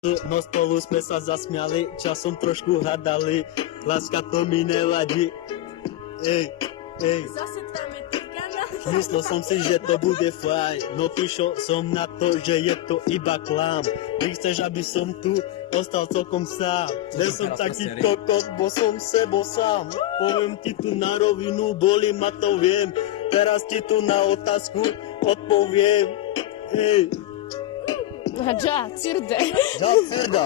No spolu sme sa zasmiali, časom trošku hádali, láska to mi nevadí. Ej. Zase tam je ten kanál. Myslel som si, že to bude fajn, no prišiel som na to, že je to iba klám. Ty chceš, aby som tu ostal celkom sám. Ne som taký kokot, bo som sebo sám. Poviem ti tu na rovinu, boli ma to viem. Teraz ti tu na otázku odpoviem. Hej. Già, cirde. Za tvrdo.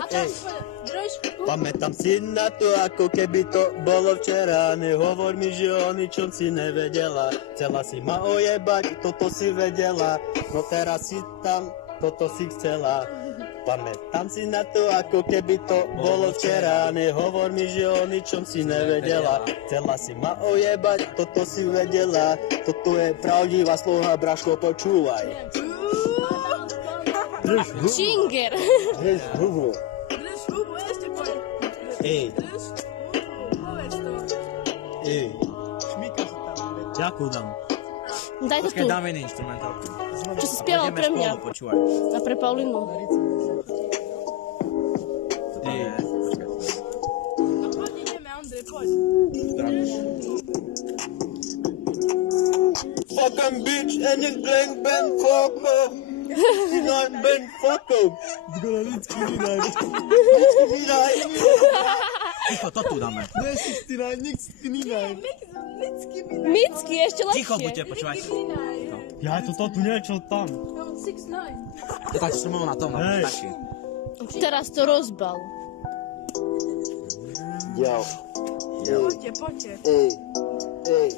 A teraz trošku. Pamätám si na to, ako keby to bolo včera. Nehovor mi, že o ničom si nevedela. Chcela si ma ojebať, toto si vedela. No teraz si tam, toto si chcela. Pamätám si na to, ako keby to bolo včera. Nehovor mi, že o ničom si nevedela. Chcela si ma ojebať, toto si vedela. Toto je pravdivá sloha, braško, počúvaj. Činger. Drž hubu. Drž hubu, ešte poviem. Ej. Drž hubu, povedz to. Ej. Šmíka sa tam. Ďakujem dám. Daj to Počkaj, tu. dáme iný instrumentálku. Čo si spieval pre mňa. Počúvaj. A pre Paulinu. Ej. No poď ideme, Andrej, poď. Fucking bitch and you blank bang fuck up. Not bang fuck up. Zgoda lidsky vydaj. Lidsky vydaj. Ticho, to tu dáme. Ne, 69, lidsky vydaj. Lidsky mi Micky, ešte Ticho lepšie. buďte, počúvaj. Ja to tu niečo tam. No, 6-9. To tak strmol na tom, Hej. stačí. Teraz to rozbal. Yo. Poďte, poďte. Ej.